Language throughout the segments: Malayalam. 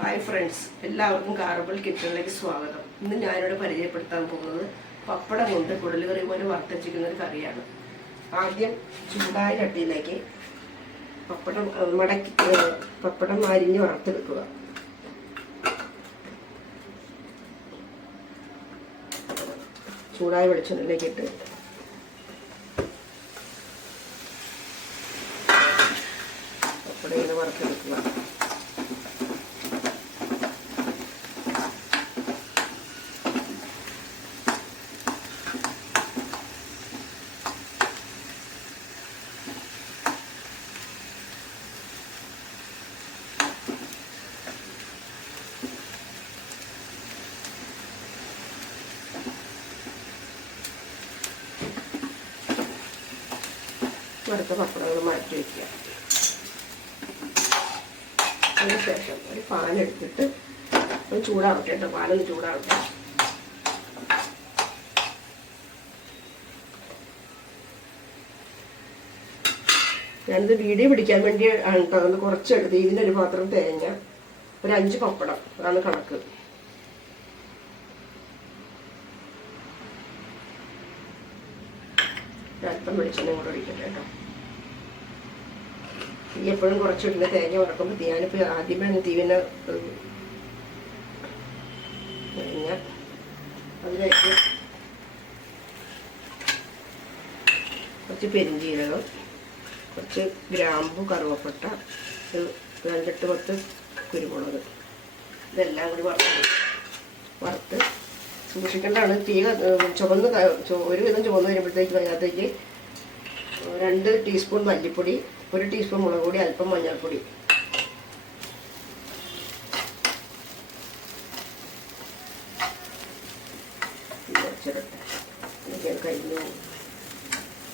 ഹായ് ഫ്രണ്ട്സ്, എല്ലാവർക്കും കാർബൽ കിച്ചണിലേക്ക് സ്വാഗതം. ഇന്ന് ഞാനിവിടെ പരിചയപ്പെടുത്താൻ പോകുന്നത് പപ്പടം കൊണ്ട് കുടലുകറി പോലെ വറുത്തച്ചിരിക്കുന്ന ഒരു കറിയാണ്. ആദ്യം ചൂടായ ചട്ടിയിലേക്ക് പപ്പടം അരിഞ്ഞ് വറുത്തെടുക്കുക. ചൂടായ വെളിച്ചെണ്ണയിലേക്ക് ഇട്ട് പപ്പടം ഇങ്ങനെ വറുത്തെടുക്കുക. വറുത്ത പപ്പടങ്ങൾ മാറ്റി വയ്ക്കുക. അതിനുശേഷം ഒരു പാലെടുത്തിട്ട് ഒന്ന് ചൂടാവട്ടെ കേട്ടോ. പാലൊന്ന് ചൂടാവട്ടെ. ഞാനിത് വീഡിയോ പിടിക്കാൻ വേണ്ടി ആണ് കുറച്ചെടുത്ത് ഇതിനൊരു പാത്രം തേങ്ങ, ഒരു 5 പപ്പടം, അതാണ് കണക്ക്. അല്പം വെളിച്ചെണ്ണ കൂടെ ഒഴിക്കട്ടെ കേട്ടോ. തീ എപ്പോഴും കുറച്ചിട്ടില്ല. തേങ്ങ വറക്കുമ്പോൾ ഞാനിപ്പോൾ ആദ്യമേ തീവിനെ കഴിഞ്ഞാൽ അതിലേക്ക് കുറച്ച് പെരിഞ്ചീരകം, കുറച്ച് ഗ്രാമ്പു, കറുവപ്പട്ട, 2-8 കുരുമുളക്, ഇതെല്ലാം കൂടി വറുത്ത് സൂക്ഷിക്കേണ്ടതാണ്. തീ ചുവന്ന് ഒരുവിധം ചുവന്ന് വരുമ്പോഴത്തേക്ക് അതിനകത്തേക്ക് 2 ടീസ്പൂൺ മല്ലിപ്പൊടി, 1 ടീസ്പൂൺ മുളക് പൊടി, അല്പം മഞ്ഞൾപ്പൊടി,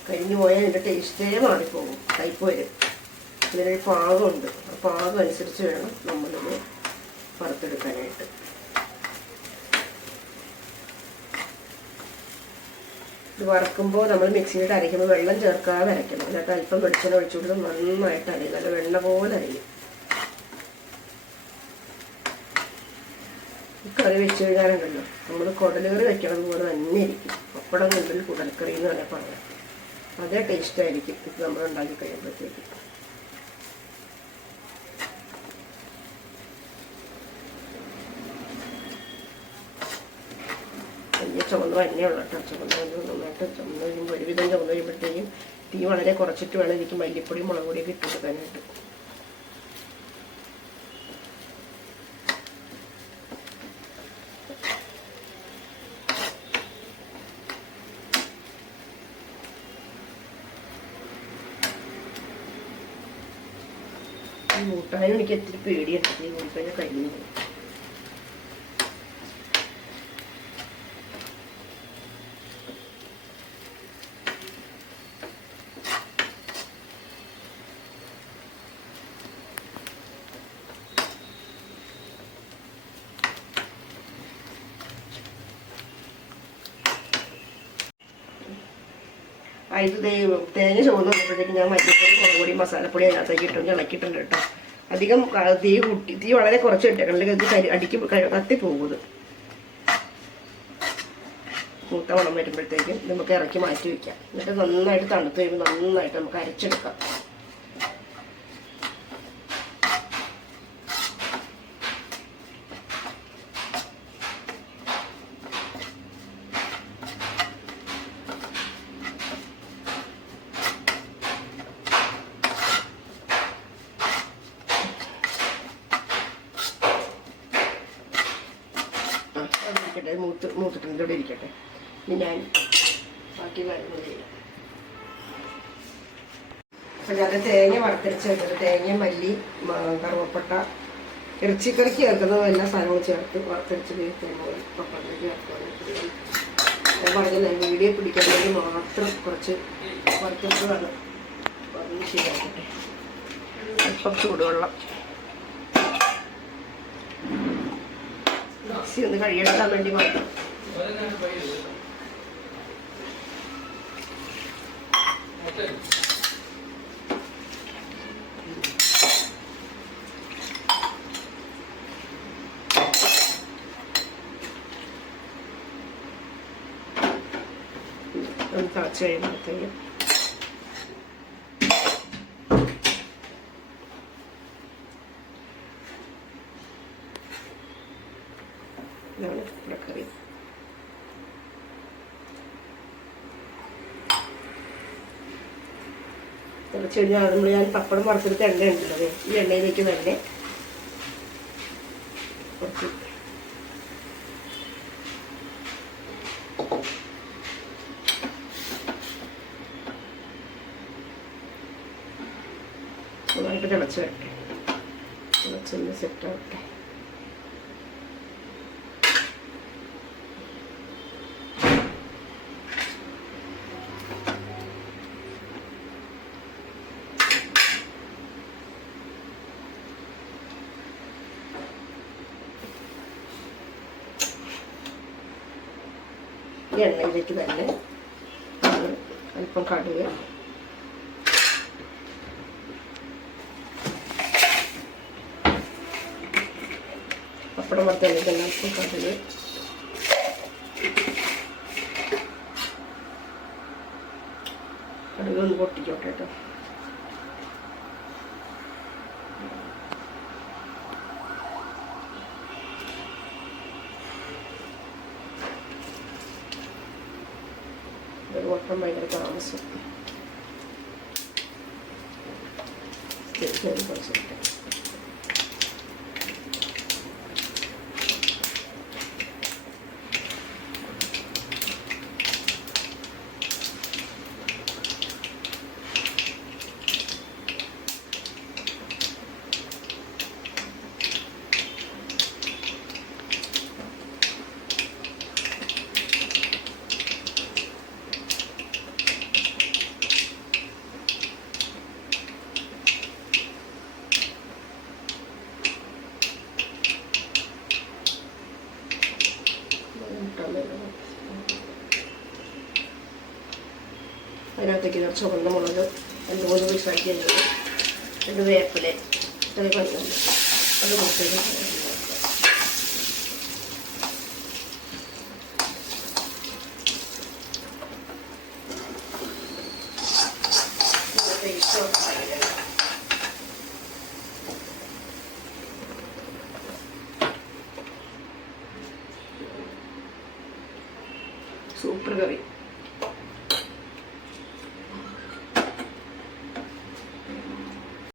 കരിഞ്ഞു പോയാൽ അതിൻ്റെ ടേസ്റ്റേ മാറിപ്പോകും, കയ്പ്പ് വരും. ഇതിനൊരു പാകമുണ്ട്. ആ പാകം അനുസരിച്ച് വേണം നമ്മളിത് വറുത്തെടുക്കാനായിട്ട്. ഇത് വറക്കുമ്പോൾ നമ്മൾ മിക്സിയിലിട്ട് അരയ്ക്കുമ്പോൾ വെള്ളം ചേർക്കാതെ അരയ്ക്കണം. അതിനകത്ത് അല്പം വെളിച്ചെണ്ണ ഒഴിച്ചു കൊടുത്ത് നന്നായിട്ട് അരയും. നല്ല വെണ്ണ പോലെ അരയും. ഈ കറി വെച്ച് കഴിഞ്ഞാലുണ്ടല്ലോ നമ്മൾ കുടലുകറി വെക്കണത് പോലെ തന്നെ ഇരിക്കും. പപ്പടം കൊണ്ടിൽ കുടൽക്കറി എന്ന് തന്നെ പറയാം. അതേ ടേസ്റ്റായിരിക്കും ഇത് നമ്മൾ ഉണ്ടാക്കി കഴിയുമ്പോഴത്തേക്ക്. വലിയ ചുവന്ന് തന്നെയുള്ള കേട്ടോ. ചുവന്ന് നന്നായിട്ട് ചുവന്ന് കഴിയുമ്പോൾ ഒരുവിധം ചുവന്ന് കഴിയുമ്പോഴത്തേക്കും തീ വളരെ കുറച്ചിട്ട് വേണം എനിക്ക് മല്ലിപ്പൊടി, മുളക് പൊടിയൊക്കെ ഇട്ട് കൊടുക്കാനായിട്ട്. ഈ കൂട്ടാനും എനിക്ക് ഒത്തിരി പേടിയുണ്ട്. ഈ കൂട്ടാനും കഴിഞ്ഞു. ഇത് തേങ്ങ ചുവന്ന് വന്നപ്പോഴത്തേക്ക് ഞാൻ മല്ലിപ്പൊടി, മുളക് പൊടി, മസാലപ്പൊടി അതിനകത്തേക്ക് ഇട്ട് ഇളക്കിയിട്ടുണ്ട് കേട്ടോ. അധികം തീ വളരെ കുറച്ച് ഇട്ടേക്കണം, അല്ലെങ്കിൽ അത് കത്തിപ്പോകുന്നത്. മൂത്ത മണം വരുമ്പോഴത്തേക്കും നമുക്ക് ഇറക്കി മാറ്റി വയ്ക്കാം. എന്നിട്ട് നന്നായിട്ട് തണുത്ത് കഴിയുമ്പോൾ നന്നായിട്ട് നമുക്ക് അരച്ചെടുക്കാം. മൂത്തിട്ടുണ്ട്, ഇവിടെ ഇരിക്കട്ടെ. ഇനി ഞാൻ ബാക്കി കാര്യങ്ങൾ ചെയ്യാം. അപ്പം ഞാൻ തേങ്ങ വറുത്തരച്ച് വെച്ചിട്ട് തേങ്ങ, മല്ലി, കറുവപ്പട്ട, ഇറച്ചിക്കറിക്ക് ചേർക്കുന്നത് എല്ലാ സാധനവും ചേർത്ത് വറുത്തരച്ച് പപ്പടത്തേക്ക് ചേർക്കുക. ഞാൻ പറഞ്ഞില്ല, വീഡിയോ പിടിക്കാൻ വേണ്ടി മാത്രം കുറച്ച് വറുത്തരച്ചതാണ്. അപ്പോൾ അതൊന്ന് ശരിയാക്കട്ടെ. അല്പം ചൂടുവെള്ളം മിക്സി ഒന്ന് കഴുകിയെടുക്കാൻ വേണ്ടി മാത്രം. ഒന്ന് തിളച്ച് കഴിയുമ്പോഴത്തേക്കും ഇതാണ് കറി. തിളച്ച് കഴിഞ്ഞാൽ നമ്മൾ ഞാൻ പപ്പടം വറുത്തെടുത്ത് എണ്ണ ഉണ്ടല്ലോ, ഈ എണ്ണയിലേക്ക് തന്നെ കുറച്ച് നന്നായിട്ട് തിളച്ച് വരട്ടെ. തിളച്ചൊന്ന് സെറ്റ് ആവട്ടെ. ഈ എണ്ണയിലേക്ക് തന്നെ അല്പം കടുക്, പപ്പടം വറുത്തതിലേക്ക് തന്നെ അല്പം കടുക്, കടുക് ഒന്ന് പൊട്ടിക്കോട്ടെ കേട്ടോ. പൊട്ടാൻ ഭയങ്കര താമസം. കുറച്ചിട്ട് അതിനകത്തേക്ക് ചുവന്ന മുളക് 2-3 പീസാക്കി കഴിഞ്ഞത്, 2 വേപ്പില, ചെറിയ പഞ്ഞുണ്ട്, അത് കുറച്ചേക്ക് സൂപ്പർ കറി.